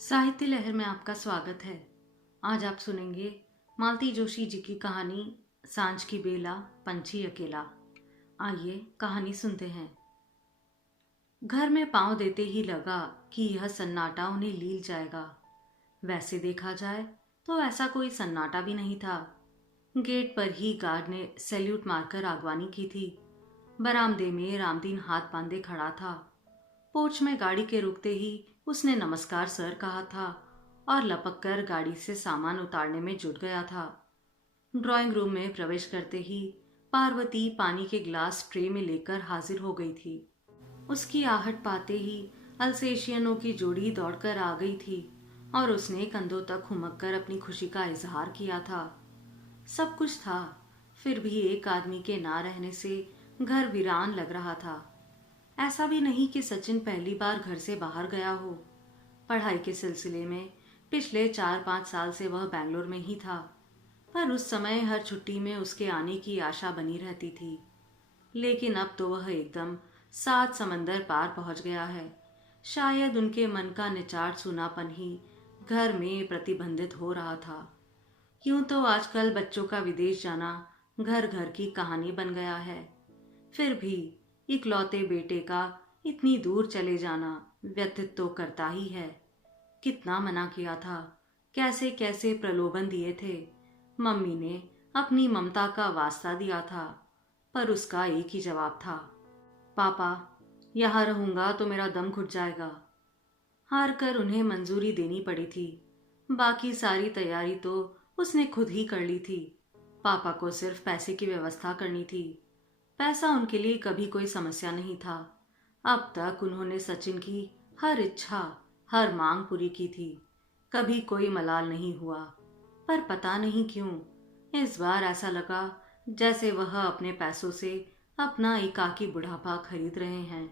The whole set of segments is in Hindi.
साहित्य लहर में आपका स्वागत है। आज आप सुनेंगे मालती जोशी जी की कहानी सांझ की बेला पंछी अकेला। आइए कहानी सुनते हैं। घर में पांव देते ही लगा कि यह सन्नाटा उन्हें लील जाएगा। वैसे देखा जाए तो ऐसा कोई सन्नाटा भी नहीं था। गेट पर ही गार्ड ने सैल्यूट मारकर आगवानी की थी। बरामदे में रामदीन हाथ बांधे खड़ा था। पोर्च में गाड़ी के रुकते ही उसने नमस्कार सर कहा था और लपक कर गाड़ी से सामान उतारने में जुट गया था। ड्राइंग रूम में प्रवेश करते ही पार्वती पानी के ग्लास ट्रे में लेकर हाजिर हो गई थी। उसकी आहट पाते ही अल्सेशियनों की जोड़ी दौड़कर आ गई थी और उसने कंधों तक हुमक कर अपनी खुशी का इजहार किया था। सब कुछ था, फिर भी एक आदमी के ना रहने से घर वीरान लग रहा था। ऐसा भी नहीं कि सचिन पहली बार घर से बाहर गया हो। पढ़ाई के सिलसिले में पिछले 4-5 साल से वह बेंगलोर में ही था, पर उस समय हर छुट्टी में उसके आने की आशा बनी रहती थी। लेकिन अब तो वह एकदम 7 समंदर पार पहुंच गया है। शायद उनके मन का निचाट सूनापन ही घर में प्रतिबंधित हो रहा था। यूं तो आजकल बच्चों का विदेश जाना घर घर की कहानी बन गया है। फिर भी इकलौते बेटे का इतनी दूर चले जाना व्यथित तो करता ही है। कितना मना किया था, कैसे कैसे प्रलोभन दिए थे। मम्मी ने अपनी ममता का वास्ता दिया था, पर उसका एक ही जवाब था, पापा यहाँ रहूंगा तो मेरा दम घुट जाएगा। हार कर उन्हें मंजूरी देनी पड़ी थी। बाकी सारी तैयारी तो उसने खुद ही कर ली थी। पापा को सिर्फ पैसे की व्यवस्था करनी थी। पैसा उनके लिए कभी कोई समस्या नहीं था। अब तक उन्होंने सचिन की हर इच्छा, हर मांग पूरी की थी। कभी कोई मलाल नहीं हुआ। पर पता नहीं क्यों इस बार ऐसा लगा जैसे वह अपने पैसों से अपना एकाकी बुढ़ापा खरीद रहे हैं।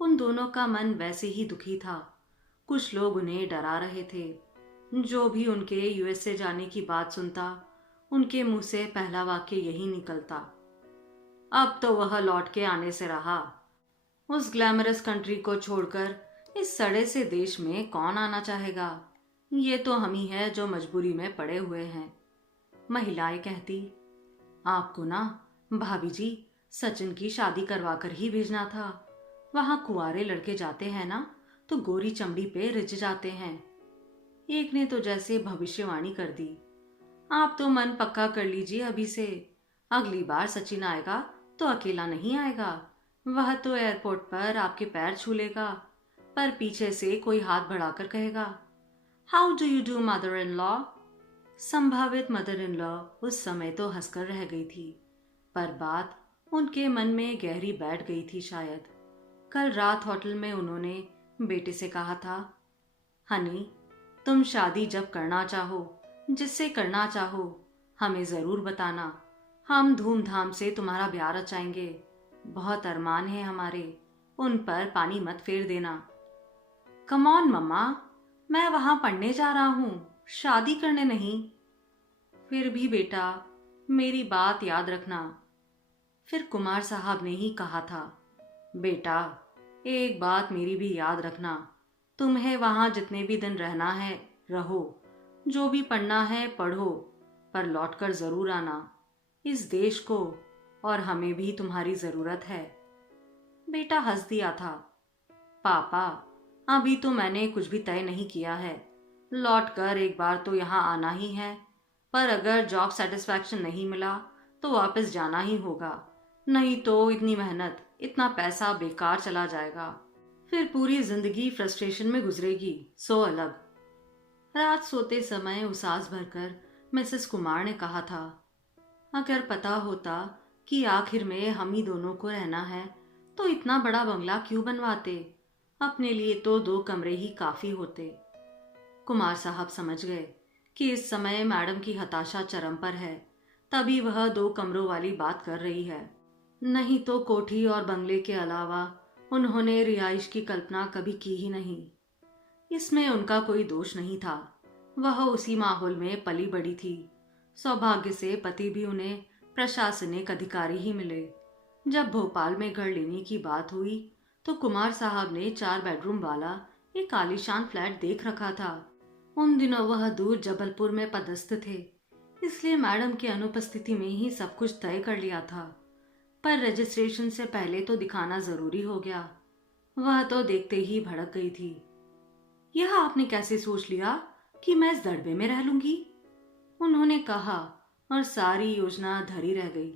उन दोनों का मन वैसे ही दुखी था। कुछ लोग उन्हें डरा रहे थे। जो भी उनके यूएसए जाने की बात सुनता, उनके मुंह से पहला वाक्य यही निकलता, अब तो वह लौट के आने से रहा। उस ग्लैमरस कंट्री को छोड़कर इस सड़े से देश में कौन आना चाहेगा। ये तो हम ही है जो मजबूरी में पड़े हुए हैं। महिलाएं कहती, आपको ना भाभी जी सचिन की शादी करवा कर ही भेजना था। वहां कुंवारे लड़के जाते हैं ना तो गोरी चमड़ी पे रिझ जाते हैं। एक ने तो जैसे भविष्यवाणी कर दी, आप तो मन पक्का कर लीजिए अभी से। अगली बार सचिन आएगा तो अकेला नहीं आएगा। वह तो एयरपोर्ट पर आपके पैर छू लेगा, पर पीछे से कोई हाथ बढ़ाकर कहेगा, how do you do mother in law. संभावित मदर इन लॉ उस समय तो हंसकर रह गई थी, पर बात उनके मन में गहरी बैठ गई थी शायद। कल रात होटल में उन्होंने बेटे से कहा था, हनी तुम शादी जब करना चाहो, जिससे करना चाहो, हमें जरूर बताना। हम धूमधाम से तुम्हारा ब्याह रचाएंगे। बहुत अरमान है हमारे, उन पर पानी मत फेर देना। कम ऑन मम्मा, मैं वहां पढ़ने जा रहा हूं, शादी करने नहीं। फिर भी बेटा मेरी बात याद रखना। फिर कुमार साहब ने ही कहा था, बेटा एक बात मेरी भी याद रखना। तुम्हें वहां जितने भी दिन रहना है रहो, जो भी पढ़ना है पढ़ो, पर लौटकर जरूर आना। इस देश को और हमें भी तुम्हारी जरूरत है। बेटा हंस दिया था, पापा अभी तो मैंने कुछ भी तय नहीं किया है। लौटकर एक बार तो यहाँ आना ही है, पर अगर जॉब सेटिस्फैक्शन नहीं मिला तो वापस जाना ही होगा। नहीं तो इतनी मेहनत, इतना पैसा बेकार चला जाएगा। फिर पूरी जिंदगी फ्रस्ट्रेशन में गुजरेगी, सो अलग। रात सोते समय उसास भरकर मिसेस कुमार ने कहा था, अगर पता होता कि आखिर में हम ही दोनों को रहना है तो इतना बड़ा बंगला क्यों बनवाते। अपने लिए तो 2 कमरे ही काफी होते। कुमार साहब समझ गए कि इस समय मैडम की हताशा चरम पर है, तभी वह 2 कमरों वाली बात कर रही है। नहीं तो कोठी और बंगले के अलावा उन्होंने रिहाइश की कल्पना कभी की ही नहीं। इसमें उनका कोई दोष नहीं था। वह उसी माहौल में पली बड़ी थी। सौभाग्य से पति भी उन्हें प्रशासनिक अधिकारी ही मिले। जब भोपाल में घर लेने की बात हुई तो कुमार साहब ने 4 बेडरूम वाला एक आलीशान फ्लैट देख रखा था। उन दिनों वह दूर जबलपुर में पदस्थ थे, इसलिए मैडम की अनुपस्थिति में ही सब कुछ तय कर लिया था। पर रजिस्ट्रेशन से पहले तो दिखाना जरूरी हो गया। वह तो देखते ही भड़क गई थी। यह आपने कैसे सोच लिया कि मैं इस दड़बे में रह लूंगी? उन्होंने कहा, और सारी योजना धरी रह गई।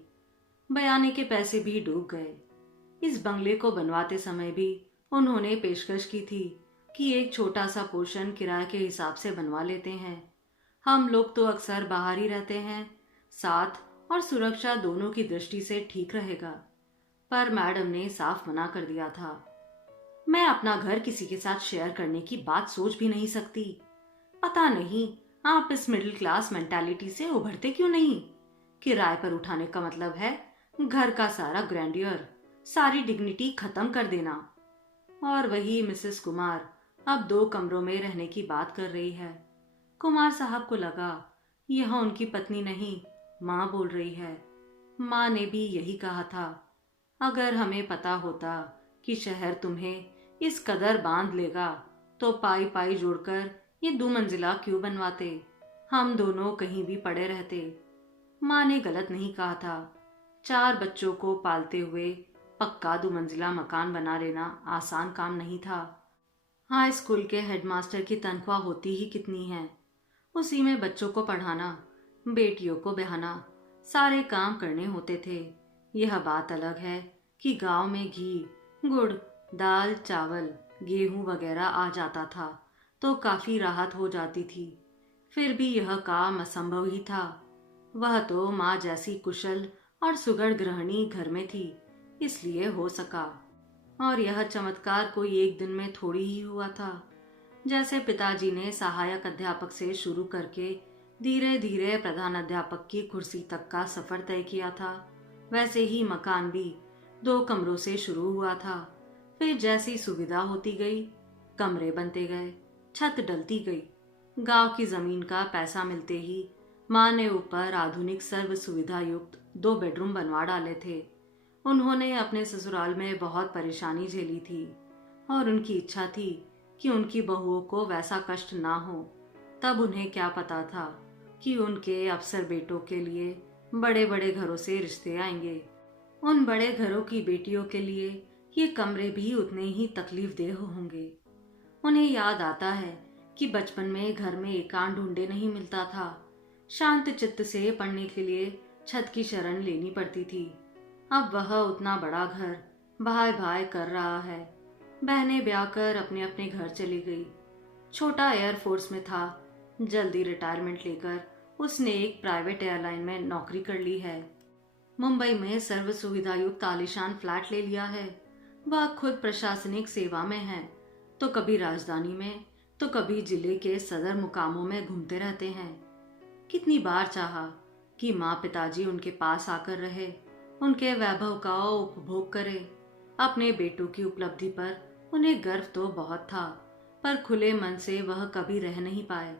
बयाने के पैसे भी डूब गए। इस बंगले को बनवाते समय भी उन्होंने पेशकश की थी कि एक छोटा सा पोर्शन किराए के हिसाब से बनवा लेते हैं। हम लोग तो अक्सर बाहर ही रहते हैं, साथ और सुरक्षा दोनों की दृष्टि से ठीक रहेगा। पर मैडम ने साफ मना कर दिया था। मैं अपना घर किसी के साथ शेयर करने की बात सोच भी नहीं सकती। पता नहीं आप इस मिडिल क्लास मेंटालिटी से उभरते क्यों नहीं? किराए पर उठाने का मतलब है घर का सारा ग्रैंडियर, सारी डिग्निटी खत्म कर देना। और वही मिसेस कुमार अब 2 कमरों में रहने की बात कर रही है। कुमार साहब को लगा यह उनकी पत्नी नहीं, माँ बोल रही है। माँ ने भी यही कहा था, अगर हमें पता होता कि शहर तुम्हें इस कदर बांध लेगा तो पाई पाई जोड़कर ये 2 मंजिला क्यों बनवाते, हम दोनों कहीं भी पड़े रहते। माँ ने गलत नहीं कहा था। 4 बच्चों को पालते हुए पक्का 2 मंजिला मकान बना लेना आसान काम नहीं था। हाई स्कूल के हेडमास्टर की तनख्वाह होती ही कितनी है, उसी में बच्चों को पढ़ाना, बेटियों को ब्याहना, सारे काम करने होते थे। यह बात अलग है कि गांव में घी, गुड़, दाल, चावल, गेहूं वगैरह आ जाता था तो काफी राहत हो जाती थी। फिर भी यह काम असंभव ही था। वह तो माँ जैसी कुशल और सुघड़ गृहिणी घर में थी, इसलिए हो सका। और यह चमत्कार कोई एक दिन में थोड़ी ही हुआ था। जैसे पिताजी ने सहायक अध्यापक से शुरू करके धीरे धीरे प्रधान अध्यापक की कुर्सी तक का सफर तय किया था, वैसे ही मकान भी 2 कमरों से शुरू हुआ था। फिर जैसी सुविधा होती गई, कमरे बनते गए, छत डलती गई। गांव की जमीन का पैसा मिलते ही माँ ने ऊपर आधुनिक सर्व सुविधा युक्त 2 बेडरूम बनवा डाले थे। उन्होंने अपने ससुराल में बहुत परेशानी झेली थी और उनकी इच्छा थी कि उनकी बहुओं को वैसा कष्ट ना हो। तब उन्हें क्या पता था कि उनके अफसर बेटों के लिए बड़े बड़े घरों से रिश्ते आएंगे। उन बड़े घरों की बेटियों के लिए ये कमरे भी उतने ही तकलीफदेह होंगे। उन्हें याद आता है कि बचपन में घर में एकांत ढूंढे नहीं मिलता था। शांत चित्त से पढ़ने के लिए छत की शरण लेनी पड़ती थी। अब वह उतना बड़ा घर भाई भाई कर रहा है। बहनें ब्याह कर अपने अपने घर चली गई। छोटा एयरफोर्स में था, जल्दी रिटायरमेंट लेकर उसने एक प्राइवेट एयरलाइन में नौकरी कर ली है। मुंबई में सर्व सुविधा युक्त आलीशान फ्लैट ले लिया है। वह खुद प्रशासनिक सेवा में है, तो कभी राजधानी में तो कभी जिले के सदर मुकामों में घूमते रहते हैं। कितनी बार चाहा कि माँ पिताजी उनके पास आकर रहे, उनके वैभव का उपभोग करे। अपने बेटों की उपलब्धि पर उन्हें गर्व तो बहुत था, पर खुले मन से वह कभी रह नहीं पाए।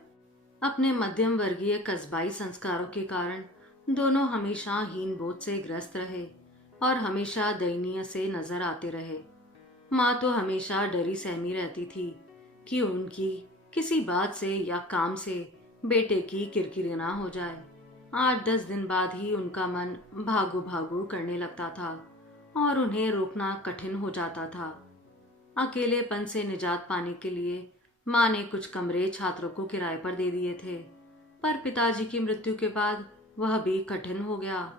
अपने मध्यम वर्गीय कस्बाई संस्कारों के कारण दोनों हमेशा हीन बोध से ग्रस्त रहे और हमेशा दयनीय से नजर आते रहे। माँ तो हमेशा डरी सहमी रहती थी कि उनकी किसी बात से या काम से बेटे की किरकिरी ना हो जाए। 8-10 दिन बाद ही उनका मन भागू भागू करने लगता था और उन्हें रोकना कठिन हो जाता था। अकेलेपन से निजात पाने के लिए माँ ने कुछ कमरे छात्रों को किराए पर दे दिए थे, पर पिताजी की मृत्यु के बाद वह भी कठिन हो गया।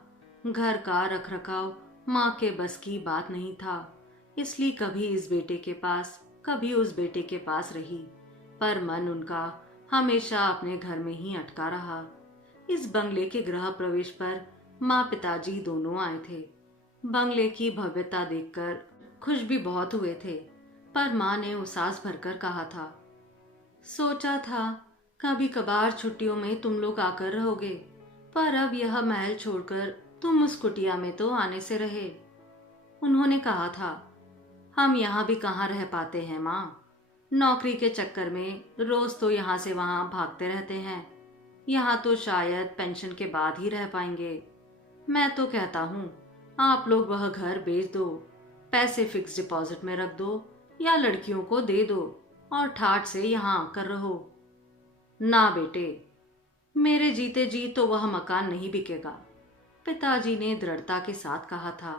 घर का रखरखाव माँ के बस की बात नहीं था, इसलिए कभी इस बेटे के पास कभी उस बेटे के पास रही, पर मन उनका हमेशा अपने घर में ही अटका रहा। इस बंगले के गृह प्रवेश पर माँ पिताजी दोनों आए थे। बंगले की भव्यता देखकर खुश भी बहुत हुए थे, पर माँ ने उसास भरकर कहा था, सोचा था कभी कभार छुट्टियों में तुम लोग आकर रहोगे, पर अब यह महल छोड़कर तुम उस कुटिया में तो आने से रहे। उन्होंने कहा था, हम यहाँ भी कहाँ रह पाते हैं माँ, नौकरी के चक्कर में रोज तो यहाँ से वहाँ भागते रहते हैं। यहाँ तो शायद पेंशन के बाद ही रह पाएंगे। मैं तो कहता हूँ आप लोग वह घर बेच दो, पैसे फिक्स डिपॉजिट में रख दो या लड़कियों को दे दो। और ठाठ से यहाँ आकर रहो। ना बेटे, मेरे जीते जी तो वह मकान नहीं बिकेगा, पिताजी ने दृढ़ता के साथ कहा था।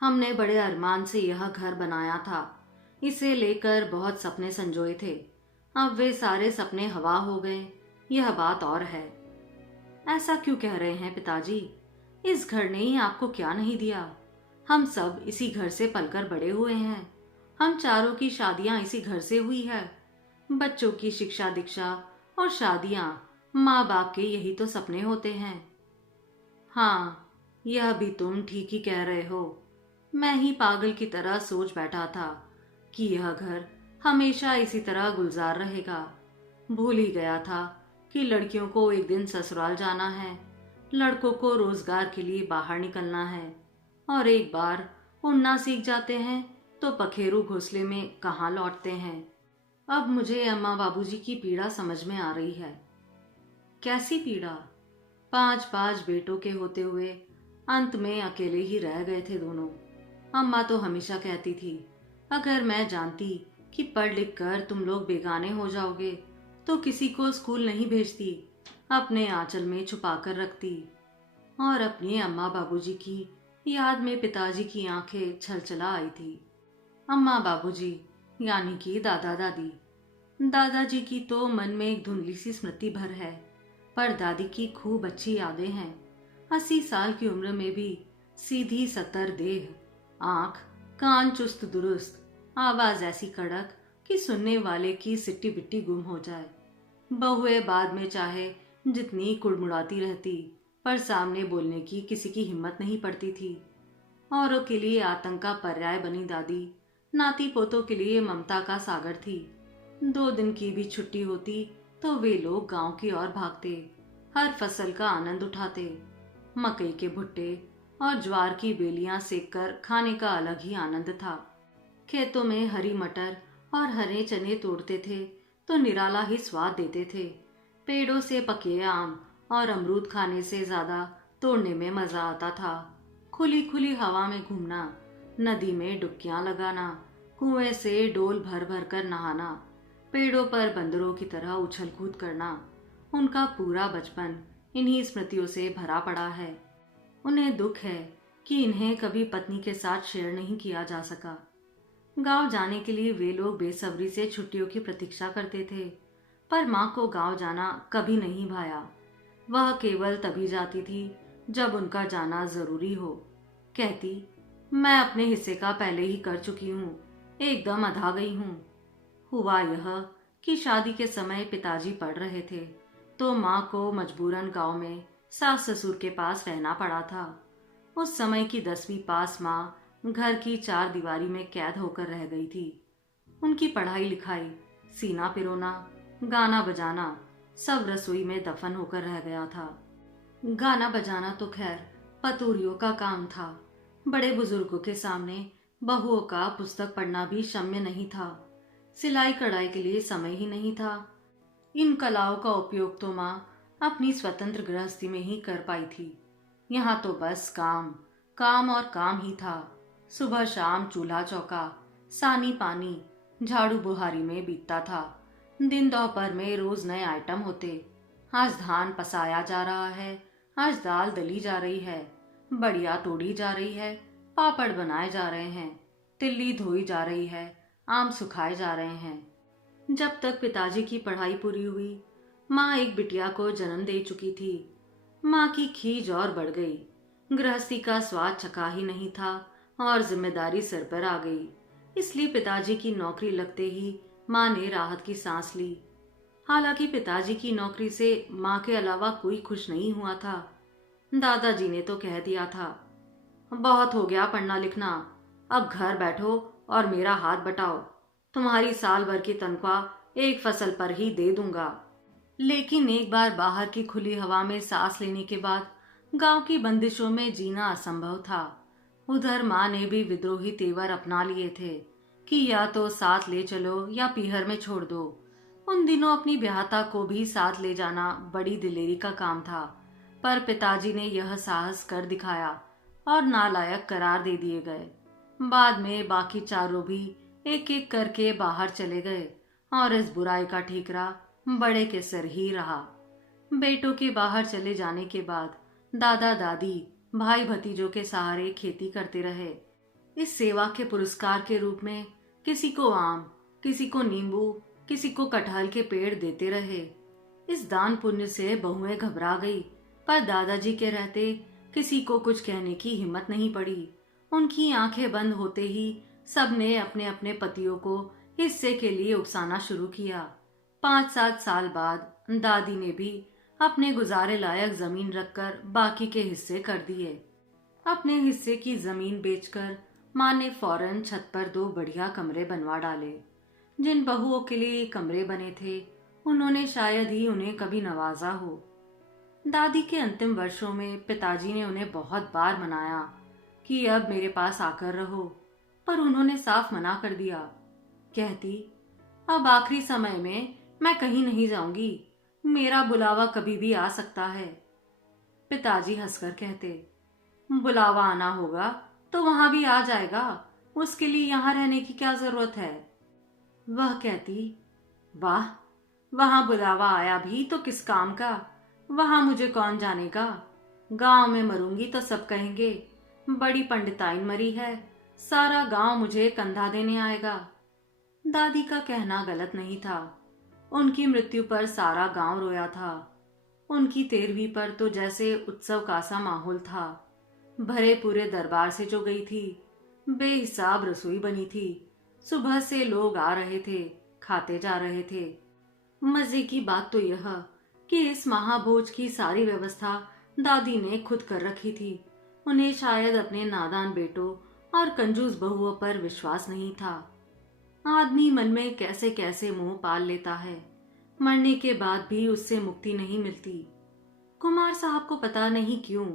हमने बड़े अरमान से यह घर बनाया था, इसे लेकर बहुत सपने संजोए थे। अब वे सारे सपने हवा हो गए, यह बात और है। ऐसा क्यों कह रहे हैं पिताजी? इस घर ने ही आपको क्या नहीं दिया? हम सब इसी घर से पलकर बड़े हुए हैं। हम चारों की शादियां इसी घर से हुई है। बच्चों की शिक्षा दीक्षा और शादियां, माँ बाप के यही तो सपने होते हैं। हाँ, यह भी तुम ठीक ही कह रहे हो। मैं ही पागल की तरह सोच बैठा था कि यह घर हमेशा इसी तरह गुलजार रहेगा। भूल ही गया था कि लड़कियों को एक दिन ससुराल जाना है, लड़कों को रोजगार के लिए बाहर निकलना है, और एक बार उड़ना सीख जाते हैं तो पखेरु घोंसले में कहाँ लौटते हैं। अब मुझे अम्मा बाबूजी की पीड़ा समझ में आ रही है। कैसी पीड़ा? 5 5 बेटों के होते हुए अंत में अकेले ही रह गए थे दोनों। अम्मा तो हमेशा कहती थी, अगर मैं जानती कि पढ़ लिख कर तुम लोग बेगाने हो जाओगे तो किसी को स्कूल नहीं भेजती, अपने आंचल में छुपा कर रखती। और अपने अम्मा बाबूजी की याद में पिताजी की आंखें छलछला आई थी। अम्मा बाबूजी यानी कि दादा दादी। दादाजी की तो मन में एक धुंधली सी स्मृति भर है, पर दादी की खूब अच्छी यादें हैं। 80 साल की उम्र में भी सीधी सतर देह, आंख कान चुस्त दुरुस्त, आवाज ऐसी कड़क कि सुनने वाले की सिट्टी बिट्टी गुम हो जाए। बहुए बाद में चाहे जितनी कुड़मुड़ाती रहती, पर सामने बोलने की किसी की हिम्मत नहीं पड़ती थी। औरों के लिए आतंक का पर्याय बनी दादी, नाती पोतों के लिए ममता का सागर थी। 2 दिन की भी छुट्टी होती तो वे लोग गांव की ओर भागते, हर फसल का आनंद उठाते। मकई के भुट्टे और ज्वार की बेलियां सेक कर खाने का अलग ही आनंद था। खेतों में हरी मटर और हरे चने तोड़ते थे तो निराला ही स्वाद देते थे। पेड़ों से पके आम और अमरूद खाने से ज्यादा तोड़ने में मजा आता था। खुली खुली हवा में घूमना, नदी में डुबकियां लगाना, कुएं से डोल भर भर कर नहाना, पेड़ों पर बंदरों की तरह उछल कूद करना, उनका पूरा बचपन इन्हीं स्मृतियों से भरा पड़ा है। उन्हें दुख है कि इन्हें कभी पत्नी के साथ शेयर नहीं किया जा सका। गांव जाने के लिए वे लोग बेसब्री से छुट्टियों की प्रतीक्षा करते थे, पर माँ को गांव जाना कभी नहीं भाया। वह केवल तभी जाती थी जब उनका जाना जरूरी हो। कहती, मैं अपने हिस्से का पहले ही कर चुकी हूँ, एकदम अधा गई हूँ। हुआ यह कि शादी के समय पिताजी पढ़ रहे थे तो माँ को मजबूरन गांव में सास ससुर के पास रहना पड़ा था। उस समय की 10वीं पास माँ घर की 4 दीवारी में कैद होकर रह गई थी। उनकी पढ़ाई लिखाई, सीना पिरोना, गाना बजाना सब रसोई में दफन होकर रह गया था। गाना बजाना तो खैर पतूरियों का काम था। बड़े बुजुर्गों के सामने बहुओं का पुस्तक पढ़ना भी क्षम्य नहीं था। सिलाई कढ़ाई के लिए समय ही नहीं था। इन कलाओं का उपयोग तो माँ अपनी स्वतंत्र गृहस्थी में ही कर पाई थी। यहाँ तो बस काम, काम और काम ही था। सुबह शाम चूल्हा चौका, सानी पानी, झाड़ू बुहारी में बीतता था। दिन दोपहर में रोज नए आइटम होते। आज धान पसाया जा रहा है, आज दाल दली जा रही है, बढ़िया तोड़ी जा रही है, पापड़ बनाए जा रहे हैं, तिल्ली धोई जा रही है, आम सुखाए जा रहे हैं। जब तक पिताजी की पढ़ाई पूरी हुई, माँ एक बिटिया को जन्म दे चुकी थी। माँ की खीज और बढ़ गई। गृहस्थी का स्वाद चखा ही नहीं था और जिम्मेदारी सिर पर आ गई। इसलिए पिताजी की नौकरी लगते ही माँ ने राहत की सांस ली। हालांकि पिताजी की नौकरी से माँ के अलावा कोई खुश नहीं हुआ था। दादाजी ने तो कह दिया था, बहुत हो गया पढ़ना लिखना, अब घर बैठो और मेरा हाथ बटाओ, तुम्हारी साल भर की तनख्वाह एक फसल पर ही दे दूंगा। लेकिन एक बार बाहर की खुली हवा में सांस लेने के बाद गांव की बंदिशों में जीना असंभव था। उधर माँ ने भी विद्रोही तेवर अपना लिए थे कि या तो साथ ले चलो या पीहर में छोड़ दो। उन दिनों अपनी ब्याहता को भी साथ ले जाना बड़ी दिलेरी का काम था, पर पिताजी ने यह साहस कर दिखाया और नालायक करार दे दिए गए। बाद में बाकी चारों भी एक एक करके बाहर चले गए और इस बुराई का ठीकरा बड़े के सिर ही रहा। बेटों के बाहर चले जाने के बाद दादा दादी भाई भतीजों के सहारे खेती करते रहे। इस सेवा के पुरस्कार के रूप में किसी को आम, किसी को नींबू, किसी को कटहल के पेड़ देते रहे। इस दान पुण्य से बहुएं घबरा गई, पर दादाजी के रहते किसी को कुछ कहने की हिम्मत नहीं पड़ी। उनकी आंखें बंद होते ही सबने अपने अपने पतियों को हिस्से के लिए उकसाना शुरू किया। 5-7 साल बाद दादी ने भी अपने गुजारे लायक जमीन रखकर बाकी के हिस्से कर दिए। अपने हिस्से की जमीन बेचकर माँ ने फौरन छत पर 2 बढ़िया कमरे बनवा डाले। जिन बहुओं के लिए ये कमरे बने थे, उन्होंने शायद ही उन्हें कभी नवाजा हो। दादी के अंतिम वर्षों में पिताजी ने उन्हें बहुत बार मनाया कि अब मेरे पास आकर रहो, पर उन्होंने साफ मना कर दिया। कहती, अब आखिरी समय में मैं कहीं नहीं जाऊंगी, मेरा बुलावा कभी भी आ सकता है। पिताजी हंसकर कहते, बुलावा आना होगा तो वहां भी आ जाएगा, उसके लिए यहां रहने की क्या जरूरत है। वह कहती, वाह, वहां बुलावा आया भी तो किस काम का, वहां मुझे कौन जानेगा। गांव में मरूंगी तो सब कहेंगे बड़ी पंडिताइन मरी है, सारा गांव मुझे कंधा देने आएगा। दादी का कहना गलत नहीं था। उनकी मृत्यु पर सारा गांव रोया था। उनकी 13वीं पर तो जैसे उत्सव का सा माहौल था। भरे पूरे दरबार से जो गई थी, बेहिसाब रसोई बनी थी। सुबह से लोग आ रहे थे, खाते जा रहे थे। मजे की बात तो यह कि इस महाभोज की सारी व्यवस्था दादी ने खुद कर रखी थी। उन्हें शायद अपने नादान बेटों और कंजूस बहुओं पर विश्वास नहीं था। आदमी मन में कैसे कैसे मोह पाल लेता है, मरने के बाद भी उससे मुक्ति नहीं मिलती। कुमार साहब को पता नहीं क्यों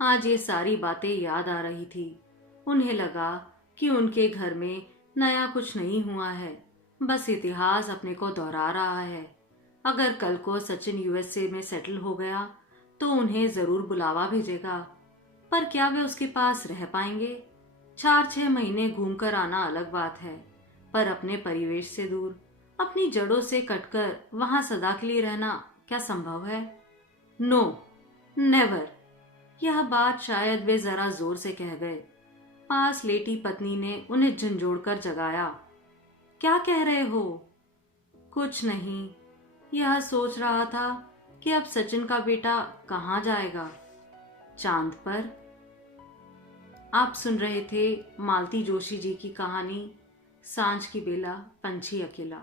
आज ये सारी बातें याद आ रही थी। उन्हें लगा कि उनके घर में नया कुछ नहीं हुआ है, बस इतिहास अपने को दोहरा रहा है। अगर कल को सचिन यूएसए में सेटल हो गया तो उन्हें जरूर बुलावा भेजेगा, पर क्या वे उसके पास रह पाएंगे? 4-6 महीने घूमकर आना अलग बात है, पर अपने परिवेश से दूर, अपनी जड़ों से कटकर वहां सदा के लिए रहना क्या संभव है? No, never. यह बात शायद वे जरा जोर से कह गए। पास लेटी पत्नी ने उन्हें झंझोड़कर जगाया। क्या कह रहे हो? कुछ नहीं, यह सोच रहा था कि अब सचिन का बेटा कहाँ जाएगा? चांद पर। आप सुन रहे थे मालती जोशी जी की कहानी सांझ की बेला पंछी अकेला।